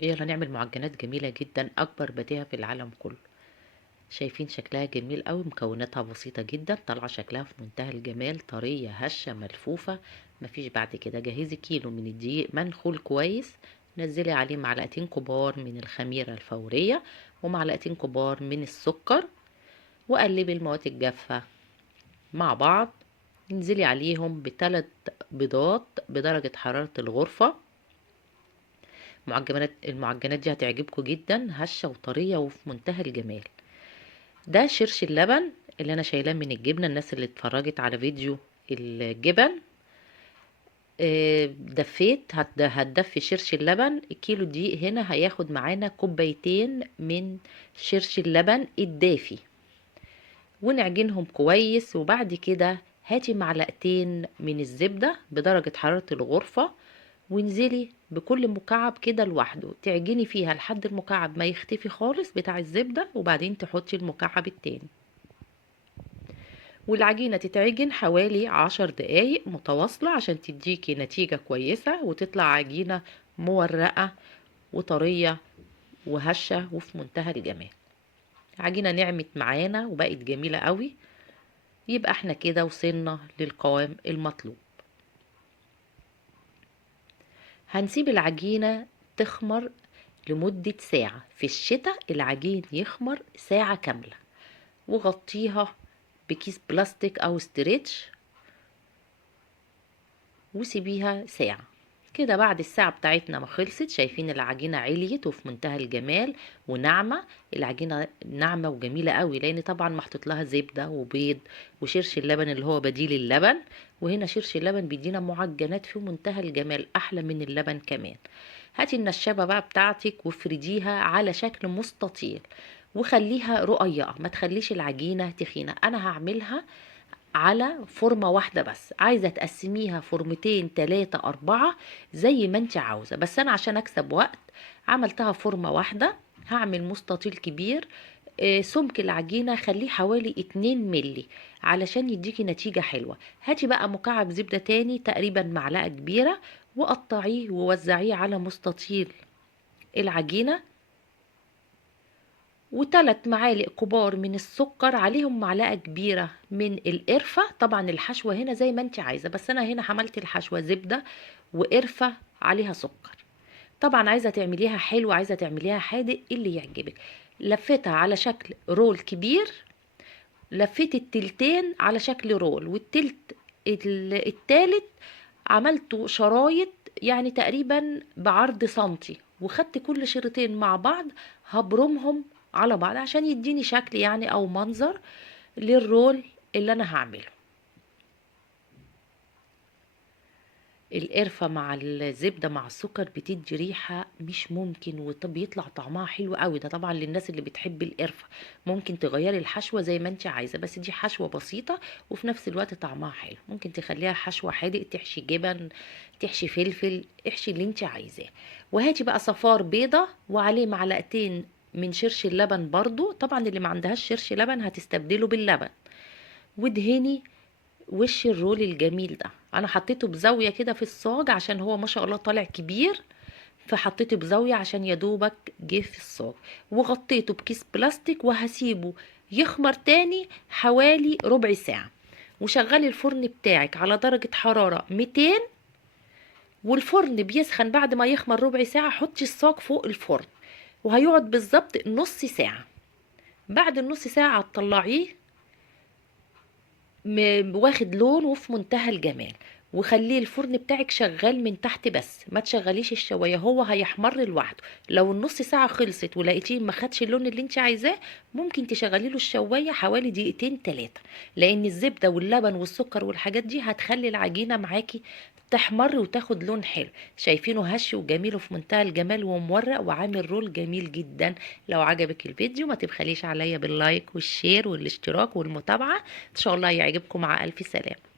يلا نعمل معجنات جميلة جدا، اكبر بديهة في العالم كله. شايفين شكلها جميل قوي، مكوناتها بسيطة جدا، طالعة شكلها في منتهى الجمال، طرية هشة ملفوفة. مفيش بعد كده. جهزي كيلو من الدقيق منخول كويس، نزلي عليه معلقتين كبار من الخميرة الفورية ومعلقتين كبار من السكر، وقلبي المواد الجافة مع بعض. انزلي عليهم بثلاث بيضات بدرجة حرارة الغرفة. المعجنات دي هتعجبكم جدا، هشة وطرية وفي منتهى الجمال. ده شرش اللبن اللي انا شايلاه من الجبنة. الناس اللي اتفرجت على فيديو الجبن، دفيت هتدفي شرش اللبن. الكيلو دقيق هنا هياخد معانا كوبايتين من شرش اللبن الدافي، ونعجنهم كويس. وبعد كده هاتي معلقتين من الزبدة بدرجة حرارة الغرفة، وانزلي بكل مكعب كده لوحده، تعجني فيها لحد المكعب ما يختفي خالص بتاع الزبدة، وبعدين تحطي المكعب التاني. والعجينة تتعجن حوالي 10 دقايق متواصلة عشان تديكي نتيجة كويسة، وتطلع عجينة مورقة وطرية وهشة وفي منتهى الجمال. عجينة نعمت معانا وبقت جميلة قوي. يبقى احنا كده وصلنا للقوام المطلوب. هنسيب العجينة تخمر لمدة ساعة. في الشتاء العجين يخمر ساعة كاملة، وغطيها بكيس بلاستيك او ستريتش وسيبيها ساعة كده. بعد الساعة بتاعتنا ما خلصت، شايفين العجينة عليت وفي منتهى الجمال وناعمة. العجينة ناعمة وجميلة قوي، لان طبعا محطوط لها زبدة وبيض وشرش اللبن اللي هو بديل اللبن. وهنا شرش اللبن بيدينا معجنات في منتهى الجمال، احلى من اللبن كمان. هاتي النشابة بقى بتاعتك وافرديها على شكل مستطيل، وخليها رقيقة، ما تخليش العجينة تخينة. انا هعملها على فورمة واحدة بس، عايزة تقسميها فورمتين 3 4 زي ما انت عاوزة، بس انا عشان اكسب وقت عملتها فورمة واحدة. هعمل مستطيل كبير. سمك العجينة خليه حوالي 2 ملي علشان يديكي نتيجة حلوة. هاتي بقى مكعب زبدة تاني تقريبا معلقة كبيرة، وقطعيه ووزعيه على مستطيل العجينة، وثلاث معالق كبار من السكر، عليهم معلقة كبيرة من القرفة. طبعا الحشوة هنا زي ما انت عايزة، بس انا هنا عملت الحشوة زبدة وقرفة عليها سكر. طبعا عايزة تعمليها حلو، عايزة تعمليها حادق، اللي يعجبك. لفتها على شكل رول كبير، لفيت التلتين على شكل رول، والتلت التالت عملته شرايط يعني تقريبا بعرض سنتي، وخدت كل شريطين مع بعض هبرمهم على بعض عشان يديني شكل يعني او منظر للرول اللي انا هعمله. القرفة مع الزبدة مع السكر بتدي ريحة مش ممكن، وبيطلع طعمها حلو قوي. ده طبعا للناس اللي بتحب القرفة. ممكن تغيري الحشوة زي ما انت عايزة، بس دي حشوة بسيطة وفي نفس الوقت طعمها حلو. ممكن تخليها حشوة حادق، تحشي جبن، تحشي فلفل، احشي اللي انت عايزاه. وهاتي بقى صفار بيضة وعليه معلقتين من شرش اللبن برضو. طبعا اللي ما عندهاش شرش لبن هتستبدله باللبن. ودهني وش الرول الجميل ده. انا حطيته بزاوية كده في الصاج عشان هو ما شاء الله طالع كبير، فحطيته بزاوية عشان يدوبك جه في الصاج. وغطيته بكيس بلاستيك وهسيبه يخمر تاني حوالي ربع ساعة. وشغلي الفرن بتاعك على درجة حرارة 200، والفرن بيسخن. بعد ما يخمر ربع ساعة حطي الصاج فوق الفرن، وهيقعد بالظبط نص ساعة. بعد النص ساعة هتطلعيه واخد لون وفي منتهى الجمال. وخليه الفرن بتاعك شغال من تحت بس، ما تشغليش الشوايه، هو هيحمر لوحده. لو النص ساعه خلصت ولقيتيه ما خدش اللون اللي انت عايزاه، ممكن تشغلي له الشوايه حوالي دقيقتين 3، لان الزبده واللبن والسكر والحاجات دي هتخلي العجينه معاكي تحمر وتاخد لون حلو. شايفينه هش وجميل وفي منتهى الجمال ومورق وعامل رول جميل جدا. لو عجبك الفيديو ما تبخليش عليا باللايك والشير والاشتراك والمتابعه. ان شاء الله يعجبكم. مع الف سلامه.